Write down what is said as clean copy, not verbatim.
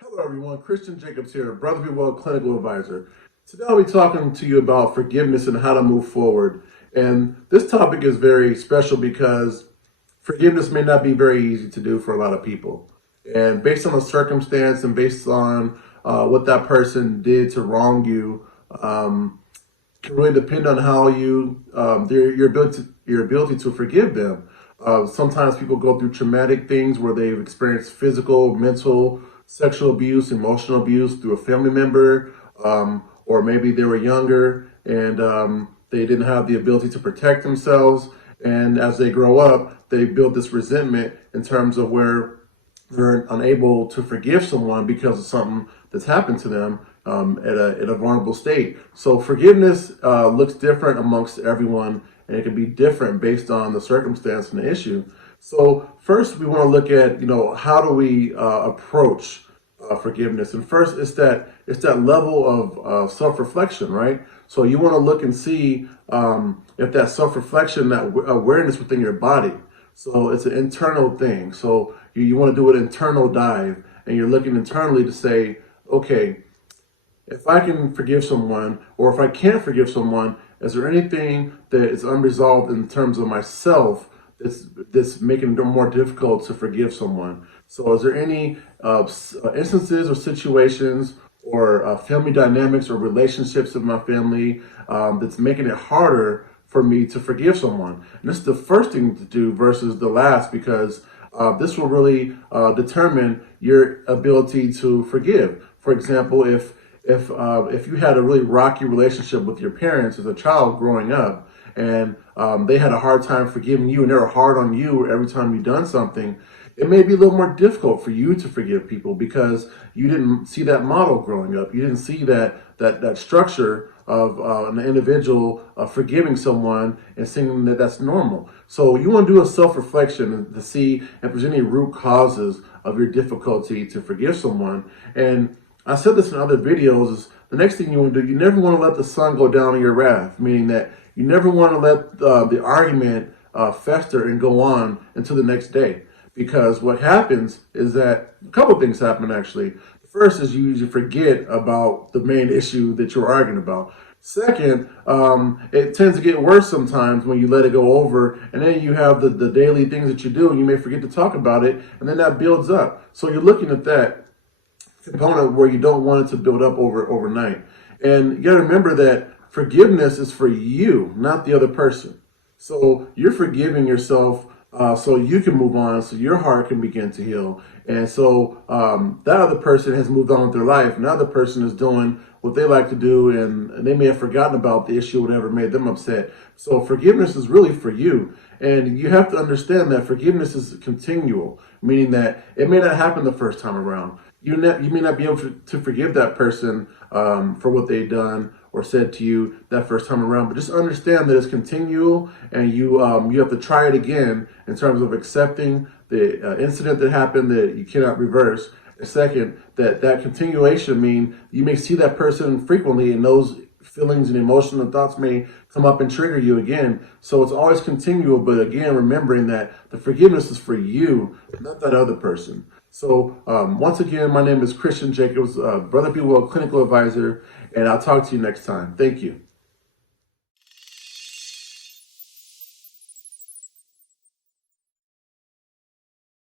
Hello, everyone. Christian Jacobs here, Brother Be Well Clinical Advisor. Today, I'll be talking to you about forgiveness and how to move forward. And this topic is very special because forgiveness may not be very easy to do for a lot of people. And based on the circumstance and based on what that person did to wrong you, can really depend on how your ability to forgive them. Sometimes people go through traumatic things where they've experienced physical, mental, sexual abuse, emotional abuse through a family member, or maybe they were younger and they didn't have the ability to protect themselves. And as they grow up, they build this resentment in terms of where they're unable to forgive someone because of something that's happened to them at a vulnerable state. So forgiveness looks different amongst everyone, and it can be different based on the circumstance and the issue. So first, we want to look at how do we approach forgiveness, and first it's that level of self-reflection, right? So you want to look and see if that self-reflection, that awareness within your body. So it's an internal thing. So you want to do an internal dive, and you're looking internally to say, okay, if I can forgive someone, or if I can't forgive someone, is there anything that is unresolved in terms of myself that's making it more difficult to forgive someone? So, is there any instances or situations or family dynamics or relationships in my family that's making it harder for me to forgive someone? And this is the first thing to do versus the last, because this will really determine your ability to forgive. For example, if you had a really rocky relationship with your parents as a child growing up, and they had a hard time forgiving you, and they were hard on you every time you done something, it may be a little more difficult for you to forgive people because you didn't see that model growing up. You didn't see that structure of an individual forgiving someone and seeing that that's normal. So you want to do a self-reflection to see if there's any root causes of your difficulty to forgive someone. And I said this in other videos, is the next thing you want to do, you never want to let the sun go down in your wrath, meaning that you never want to let the argument fester and go on until the next day. Because what happens is that a couple of things happen actually. The first is you usually forget about the main issue that you're arguing about. Second, it tends to get worse sometimes when you let it go over, and then you have the daily things that you do, and you may forget to talk about it, and then that builds up. So you're looking at that component where you don't want it to build up overnight. And you got to remember that forgiveness is for you, not the other person. So you're forgiving yourself so you can move on, so your heart can begin to heal. And so that other person has moved on with their life. And the other person is doing what they like to do, and they may have forgotten about the issue, whatever made them upset. So forgiveness is really for you. And you have to understand that forgiveness is continual, meaning that it may not happen the first time around. You may not be able to forgive that person for what they've done or said to you that first time around, but just understand that it's continual, and you have to try it again in terms of accepting the incident that happened that you cannot reverse. And second, that continuation mean you may see that person frequently, and those feelings and emotions and thoughts may come up and trigger you again. So it's always continual, but again, remembering that the forgiveness is for you, not that other person. So once again, my name is Christian Jacobs, Brother Be Well Clinical Advisor, and I'll talk to you next time. Thank you.